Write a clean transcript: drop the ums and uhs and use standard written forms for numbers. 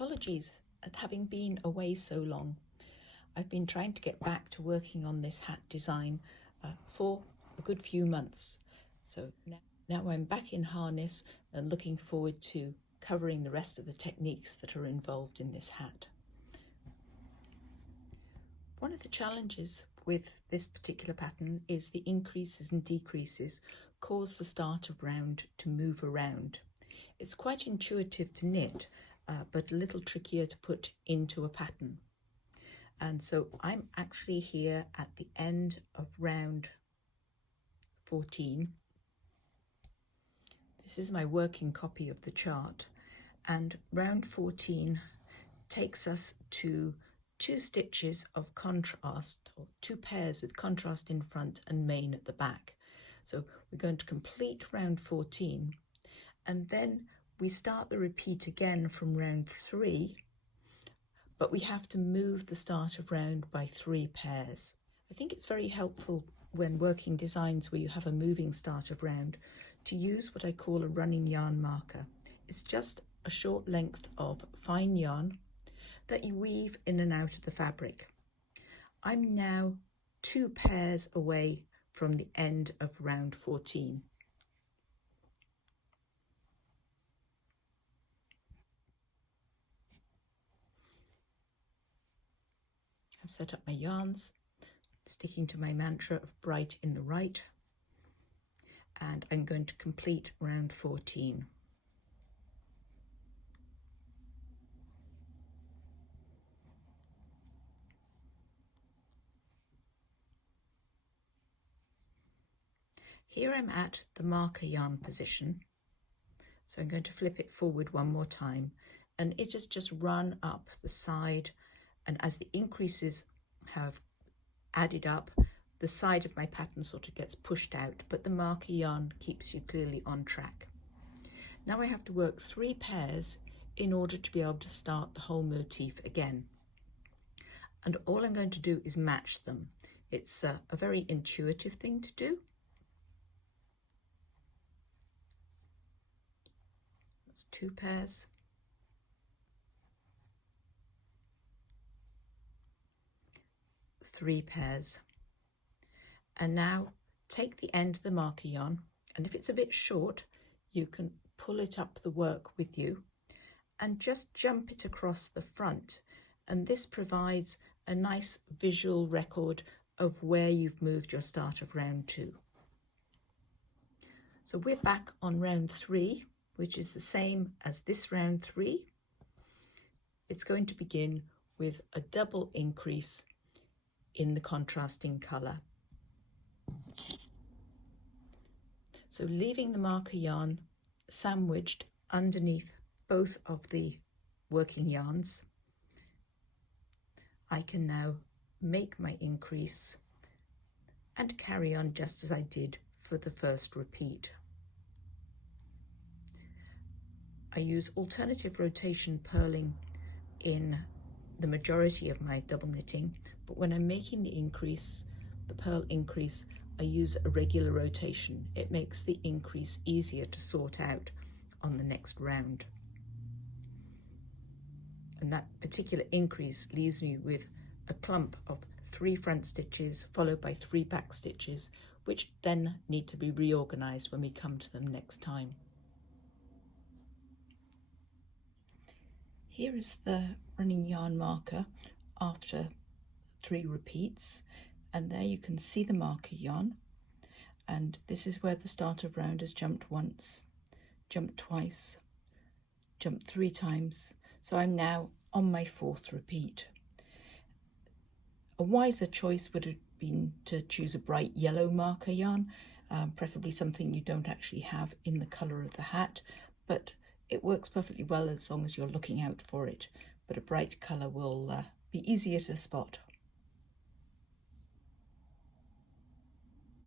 Apologies at having been away so long. I've been trying to get back to working on this hat design for a good few months. So now I'm back in harness and looking forward to covering the rest of the techniques that are involved in this hat. One of the challenges with this particular pattern is the increases and decreases cause the start of round to move around. It's quite intuitive to knit, but a little trickier to put into a pattern. And so I'm actually here at the end of round 14. This is my working copy of the chart, and round 14 takes us to 2 stitches of contrast, or 2 pairs with contrast in front and main at the back. So we're going to complete round 14, and then we start the repeat again from round 3, but we have to move the start of round by 3 pairs. I think it's very helpful when working designs where you have a moving start of round to use what I call a running yarn marker. It's just a short length of fine yarn that you weave in and out of the fabric. I'm now 2 pairs away from the end of round 14. I've set up my yarns, sticking to my mantra of bright in the right, and I'm going to complete round 14. Here I'm at the marker yarn position, so I'm going to flip it forward one more time, and it has just run up the side, and as the increases have added up, the side of my pattern sort of gets pushed out, but the marker yarn keeps you clearly on track. Now I have to work 3 pairs in order to be able to start the whole motif again. And all I'm going to do is match them. It's a very intuitive thing to do. That's 2 pairs. 3 pairs. And now take the end of the marker yarn, and if it's a bit short, you can pull it up the work with you and just jump it across the front, and this provides a nice visual record of where you've moved your start of round 2. So we're back on round 3, which is the same as this round 3. It's going to begin with a double increase in the contrasting colour. So leaving the marker yarn sandwiched underneath both of the working yarns, I can now make my increase and carry on just as I did for the first repeat. I use alternative rotation purling in the majority of my double knitting, but when I'm making the increase, the purl increase, I use a regular rotation. It makes the increase easier to sort out on the next round. And that particular increase leaves me with a clump of 3 front stitches followed by 3 back stitches, which then need to be reorganized when we come to them next time. Here is the running yarn marker after 3 repeats, and there you can see the marker yarn, and this is where the start of round has jumped once, jumped twice, jumped 3 times, so I'm now on my 4th repeat. A wiser choice would have been to choose a bright yellow marker yarn, preferably something you don't actually have in the colour of the hat, but it works perfectly well as long as you're looking out for it, but a bright colour will be easier to spot.